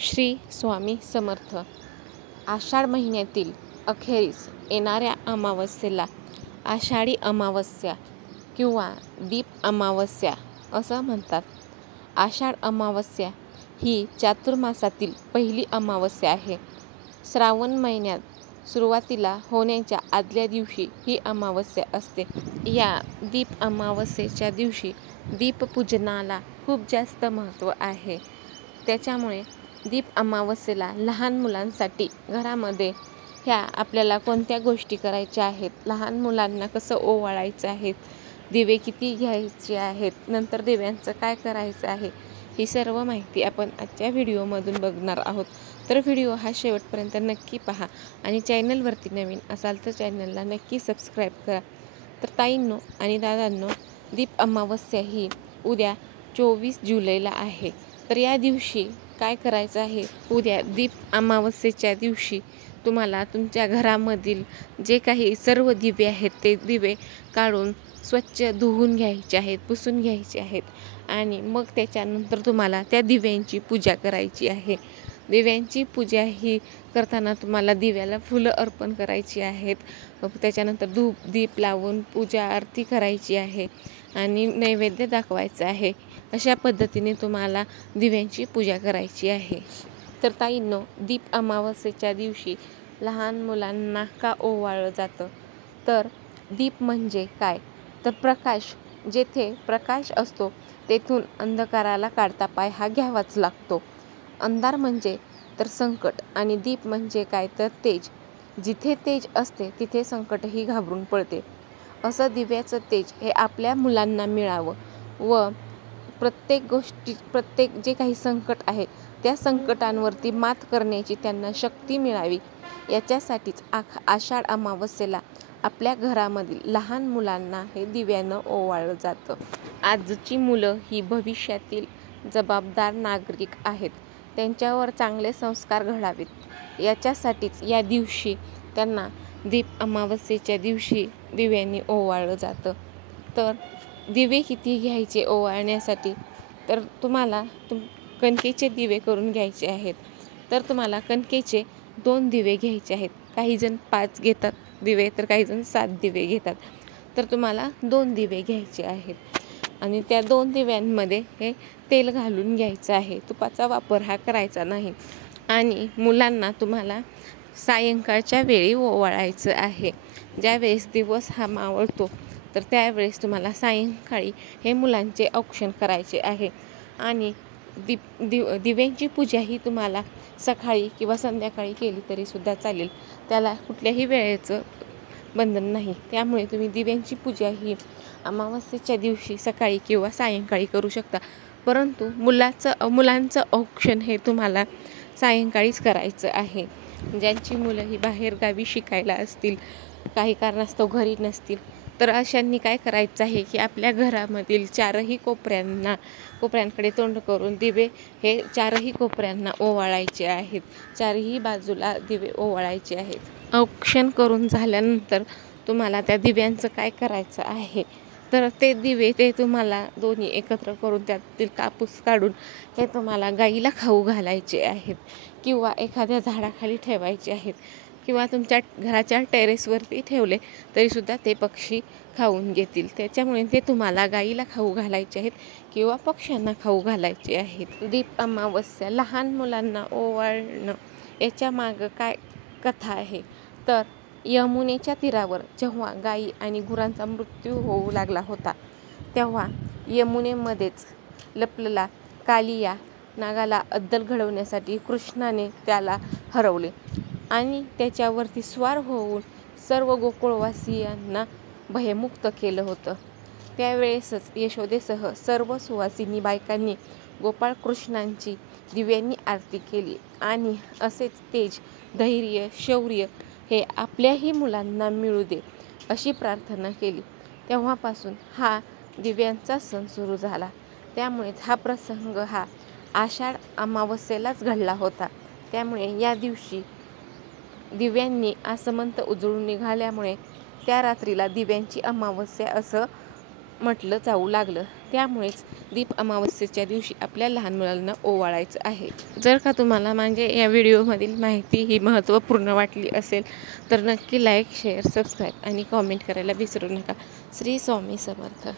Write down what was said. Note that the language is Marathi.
श्री स्वामी समर्थ. आषाढ महिन्यातील अखेरीस येणाऱ्या अमावस्येला आषाढी अमावस्या किंवा दीप अमावस्या असं म्हणतात. आषाढ अमावस्या ही चातुर्मासातील पहिली अमावस्या आहे. श्रावण महिन्यात सुरुवातीला होण्याच्या आदल्या दिवशी ही अमावस्या असते. या दीप अमावस्येच्या दिवशी दीपपूजनाला खूप जास्त महत्त्व आहे. त्याच्यामुळे दीप अमावस्येला लहान मुलांसाठी घरामध्ये ह्या आपल्याला कोणत्या गोष्टी करायच्या आहेत, लहान मुलांना कसं ओवाळायचं आहे, दिवे किती घ्यायचे आहेत, नंतर दिव्यांचं काय करायचं आहे, ही सर्व माहिती आपण आजच्या व्हिडिओमधून बघणार आहोत. तर व्हिडिओ हा शेवटपर्यंत नक्की पहा आणि चॅनलवरती नवीन असाल तर चॅनलला नक्की सबस्क्राईब करा. तर ताईंनो आणि दादांनो, दीप अमावस्या ही उद्या 24 जुलैला आहे. तर या दिवशी काय करायचं आहे, उद्या दीप अमावस्येच्या दिवशी तुम्हाला तुमच्या घरामधील जे काही सर्व दिवे आहेत ते दिवे काढून स्वच्छ धुवून घ्यायचे आहेत, पुसून घ्यायचे आहेत आणि मग त्याच्यानंतर तुम्हाला त्या दिव्यांची पूजा करायची आहे. दिव्यांची पूजा ही करताना तुम्हाला दिव्याला फुलं अर्पण करायची आहेत. त्याच्यानंतर धूप दीप लावून पूजा आरती करायची आहे आणि नैवेद्य दाखवायचं आहे. अशा पद्धतीने तुम्हाला दिव्यांची पूजा करायची आहे. तर ताईंनो, दीप अमावस्येच्या दिवशी लहान मुलांना का ओवाळलं जातं, तर दीप म्हणजे काय, तर प्रकाश. जेथे प्रकाश असतो तेथून अंधकाराला काढता पाय हा घ्यावाच लागतो. अंधार म्हणजे तर संकट आणि दीप म्हणजे काय, तर तेज. जिथे तेज असते तिथे संकटही घाबरून पळते. असं दिव्याचं तेज हे आपल्या मुलांना मिळावं व प्रत्येक जे काही संकट आहे त्या संकटांवरती मात करण्याची त्यांना शक्ती मिळावी, याच्यासाठीच आषाढ अमावस्येला आपल्या घरामधील लहान मुलांना हे दिव्यानं ओवाळलं जातं. आजची मुलं ही भविष्यातील जबाबदार नागरिक आहेत. त्यांच्यावर चांगले संस्कार घडावेत, याच्यासाठीच या दिवशी त्यांना दीप अमावस्येच्या दिवशी दिव्यांनी ओवाळलं जातं. तर दिवे किती घ्यायचे ओवाळण्यासाठी, तर तुम्हाला कणकेचे दिवे करून घ्यायचे आहेत. तर तुम्हाला कणकेचे 2 दिवे घ्यायचे आहेत. काही जण 5 घेतात दिवे, तर काही जण 7 दिवे घेतात. तर तुम्हाला 2 दिवे घ्यायचे आहेत आणि त्या 2 दिव्यांमध्ये हे तेल घालून घ्यायचं आहे. तुपाचा वापर हा करायचा नाही. आणि मुलांना तुम्हाला सायंकाळच्या वेळी ओवाळायचं आहे. ज्यावेळेस दिवस हा मावळतो तर त्यावेळेस तुम्हाला सायंकाळी हे मुलांचे औक्षण करायचे आहे. आणि दिव्यांची पूजा ही तुम्हाला सकाळी किंवा संध्याकाळी केली तरीसुद्धा चालेल. त्याला कुठल्याही वेळेचं बंधन नाही. त्यामुळे तुम्ही दिव्यांची पूजा ही अमावस्येच्या दिवशी सकाळी किंवा सायंकाळी करू शकता. परंतु मुलांचं औक्षण हे तुम्हाला सायंकाळीच करायचं आहे. ज्यांची मुलं ही बाहेरगावी शिकायला असतील, काही कारणास्तव घरी नसतील, तर अशांनी काय करायचं आहे की आपल्या घरामधील 4ही कोपऱ्यांकडे तोंड करून दिवे हे 4ही कोपऱ्यांना ओवाळायचे आहेत. 4ही बाजूला दिवे ओवाळायचे आहेत. औक्षण करून झाल्यानंतर तुम्हाला त्या दिव्यांचं काय करायचं आहे, तर ते दिवे ते तुम्हाला दोन्ही एकत्र करून त्यातील कापूस काढून हे तुम्हाला गाईला खाऊ घालायचे आहेत किंवा एखाद्या झाडाखाली ठेवायचे आहेत किंवा तुमच्या घराच्या टेरेसवरती ठेवले तरीसुद्धा ते पक्षी खाऊन घेतील. त्याच्यामुळे ते तुम्हाला गाईला खाऊ घालायचे आहेत किंवा पक्ष्यांना खाऊ घालायचे आहेत. दीप अमावस्या लहान मुलांना ओवाळणं याच्या मागं काय कथा आहे, तर यमुनेच्या तीरावर जेव्हा गाई आणि गुरांचा मृत्यू होऊ लागला होता, तेव्हा यमुनेमध्येच लपलेला कालिया नागाला अद्दल घडवण्यासाठी कृष्णाने त्याला हरवले आणि त्याच्यावरती स्वार होऊन सर्व गोकुळवासियांना भयमुक्त केलं होतं. त्यावेळेसच यशोदेसह सर्व सुवासिनी बायकांनी गोपाळकृष्णांची दिव्यांनी आरती केली आणि असेच तेज, धैर्य, शौर्य हे आपल्याही मुलांना मिळू दे अशी प्रार्थना केली. तेव्हापासून हा दिव्यांचा सण सुरू झाला. त्यामुळेच हा प्रसंग हा आषाढ अमावस्येलाच घडला होता. त्यामुळे या दिवशी दिव्यांनी आसमंत उजळून निघाल्यामुळे त्या रात्रीला दिव्यांची अमावस्या असं म्हटलं जाऊ लागलं. त्यामुळेच दीप अमावस्येच्या दिवशी आपल्या लहान मुलांना ओवाळायचं आहे. जर का तुम्हाला माझ्या या व्हिडिओमधील माहिती ही महत्त्वपूर्ण वाटली असेल तर नक्की लाईक, शेअर, सबस्क्राईब आणि कॉमेंट करायला विसरू नका. श्री स्वामी समर्थ.